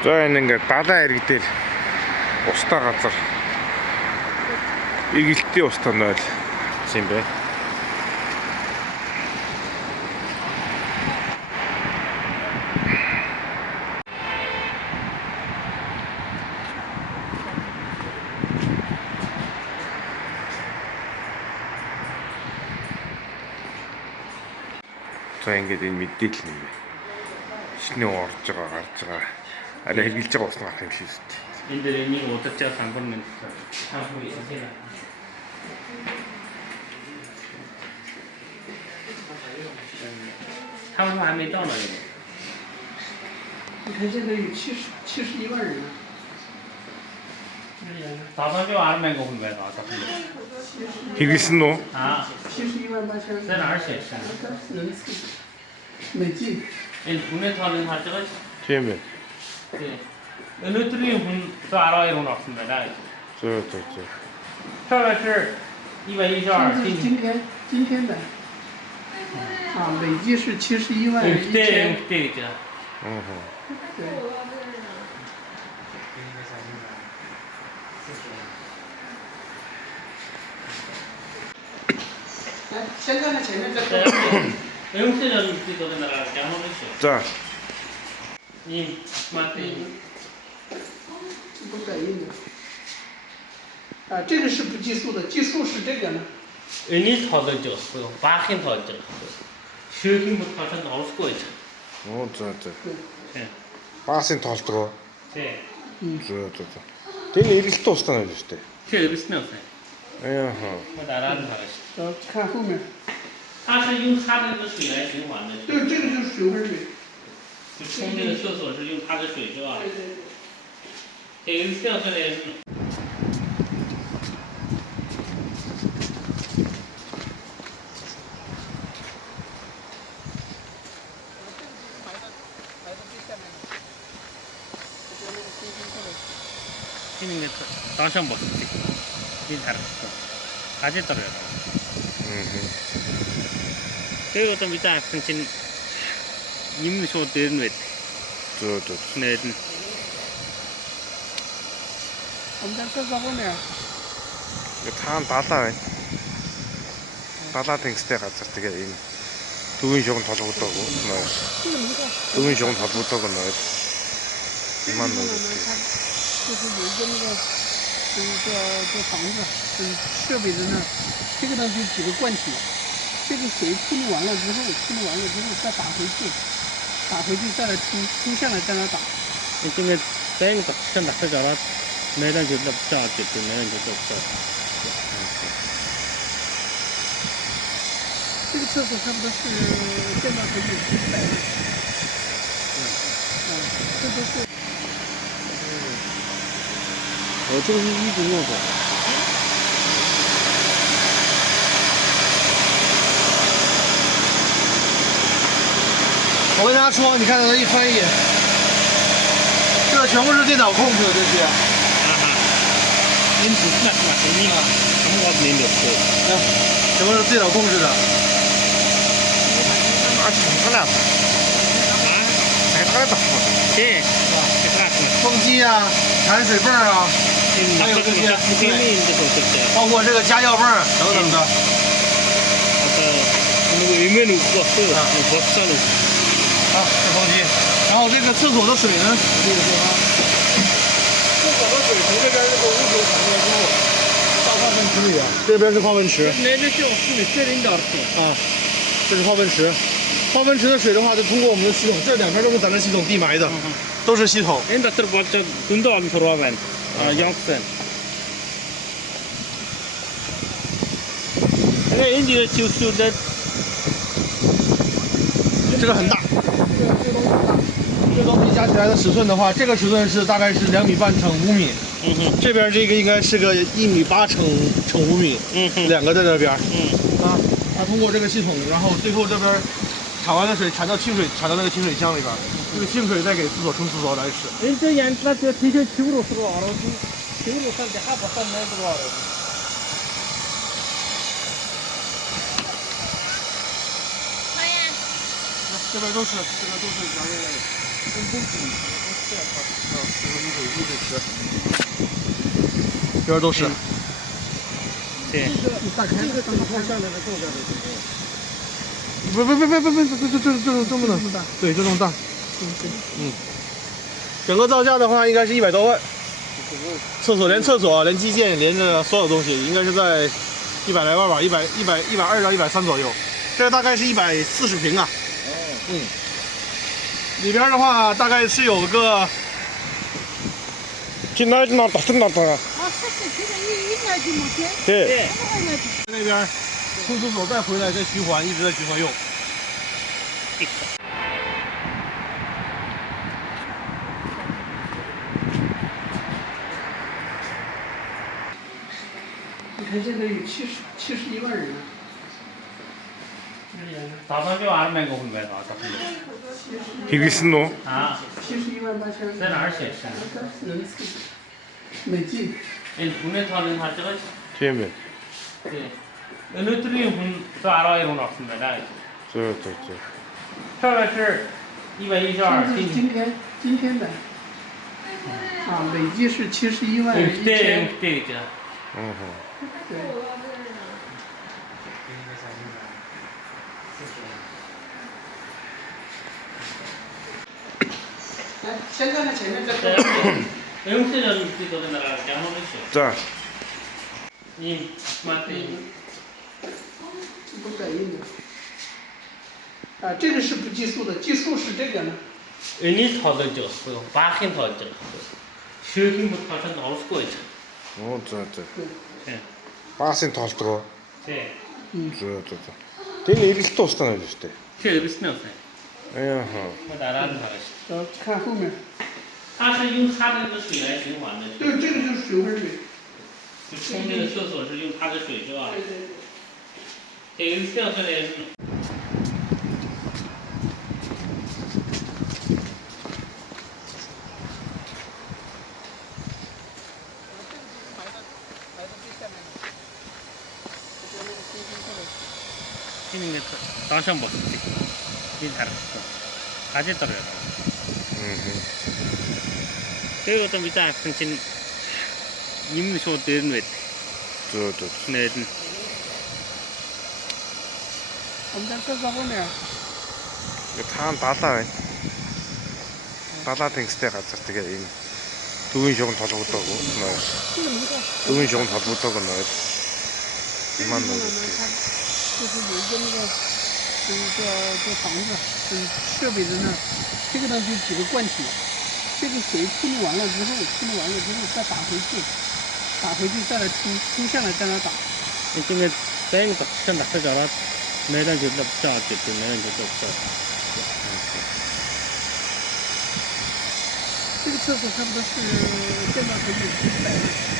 За энэ ингээд далайн ирэг дээр устаа газар эргэлтийн устаа нойл юм бэ. За ингээд энэ мэдээлэл юм бэ. Шинэ орж байгаа, гарч байгаа. Арай хэрглэж байгаа ус гарах юм шиг шүү дээ. Энэ дээр энийг удаж байгаа самбар минь самбар 있으세요? 他们说还没到呢。你看现在有71万人了。早上就200个会员了，хэрэгсэн үү? 啊， 718000。在哪儿显示？人次每季。 국내 터는 하죠? Тийм ээ. 네. өнөөдрийн хүн 12 хүн орсон байна. Зөө. 上来是112。今天的。啊，累计是71万1000。对。对。来，先站在前面，再过来。 영세전 뒤도는 나라 양호했어요. 자. 이 맞대. 不感应的。啊，这个是不计数的，计数是这个呢。 은이 터도 졌어요. 바힌 터도 졌어요. 슈팅부터 전 넣을 수가 있죠. За. 네. Баасын тоолдгоо. 네. Зөө. Тэний эргэлтийн устаа нойл шүү дээ. 그 없어요. Аяаха. 뭐 나라는 하겠어. 看后面。 它是用它的那个水来循环的。对，这个就是循环水。就冲这个厕所是用它的水是吧？对。这个掉下来是。 이는 게 다시 한번 볼게. 이 잘했어. 아직 떨어져. 그리고 또 밑에 당신 임무 쇼 되는 왜? Зөө. 네. 我们在厕所后面。 Таан далаа байна. Далаа тэнгистэй газар тэгээ энэ төвийн шугам толгодоогүй нойл. Төвийн шугам толгодоог нойл. Иман нойл. 就是有一个那个，这房子，设备在那儿，这个呢是几个罐体，这个水处理完了之后，再打回去再来冲下来在那打。 이쯤에 빼는 거 진짜 낙서잖아. 매달 줄도 없죠. 어쨌든 매달 줄도 없죠. 这个厕所差不多是建造成本700万。这都是。 这个是一直用的。我跟大家说，你看它一翻译，这全部是电脑控制的这些。您不是那你我没有说。全部是电脑控制的。对。风机啊，产水泵啊，还有这些，包括这个加药泵等等的。啊，这风机。然后这个厕所的水呢，这个说啊，厕所的水从这边这个污水产生之后，到化粪池里边，这边是化粪池。那个就是这领导是啊，这是化粪池。化粪池的水的话，就通过我们的系统，这两边都是咱们系统地埋的，都是系统。 Энэ дотор болж дөндөө олон тураа байна. Явсан. Энэ энэ чивсүүдээд 这个很大，这东西加起来的尺寸的话，这个尺寸是大概是2.5米乘5米。这边这个应该是个1.8米乘5米。两个在这边。它通过这个系统，然后最后这边产完的水产到清水，产到那个清水箱里边，这个清水再给厕所冲厕所来使。 이제 양쪽 저 티셔츠 집으로 들어와라. 집으로 살때 하고 살면 들어와라. 这边都是咱们跟踪组。这边都是。对，你打开这个，它下来了，更下来不，这么大，对，就这么大。整个造价的话，应该是100多万。厕所连基建连着所有东西，应该是在100来万吧，120到130左右。这个大概是140平啊。里边的话大概是有个。 끝나다 끝났다. 네. 那边出租走再回来再循环，一直在循环用。你看现在有71万人了。 다섯 명 안 맨거 보면 다섯 명. 비비스노. 아, 718000。在哪儿显示？人次，每季。 분해타는 할때가 뒤에면. 네. 어느 쪽이 또 알아요 나왔습니다. 저. 上面是112，这是今天的。啊，累计是71万1000。对的。 对。来，先站在前面再说。 영세는 이쪽에 나라 양호했어요. 자. 이 맞대. 不感应的。啊，这个是不计数的，计数是这个呢。 은이 더 적었어요. 바힌 더 적었어요. 실금부터 좀 나올 수가 있죠. 저. 네. 빠신 털도. 네. 저. 되게 이렇게 또 쓰잖아요, 그때. 제 여기 쓰면 없어요. 에허. 뭐 나라는 하겠어. 看后面。 它是用它的那个水来循环的。对，这个就是循环水。就冲那个厕所是用它的水是吧？对。这个这样说来是。 이는 게 다시 한번 이 다르고 가지 떨어져. 그리고 또 밑에 평신 임쇼 되는 왜? 저. 네. 我们在厕所后面。 다 닫아. 닫아 댕스 때 갔을 때가 이 두근 조금 더 죽었다고. 두근 조금 더 죽었다고 나. 이만 넣어. 就是有一个那个，叫房子，设备在那儿，这个呢就几个罐体，这个水处理完了之后，再打回去再来冲下来再来打。 이쪽에 빼는 거 시간 낙서잖아. 매달 줄도 없죠. 어쨌든 매달 줄도 없죠. 这个厕所差不多是建造成本700万。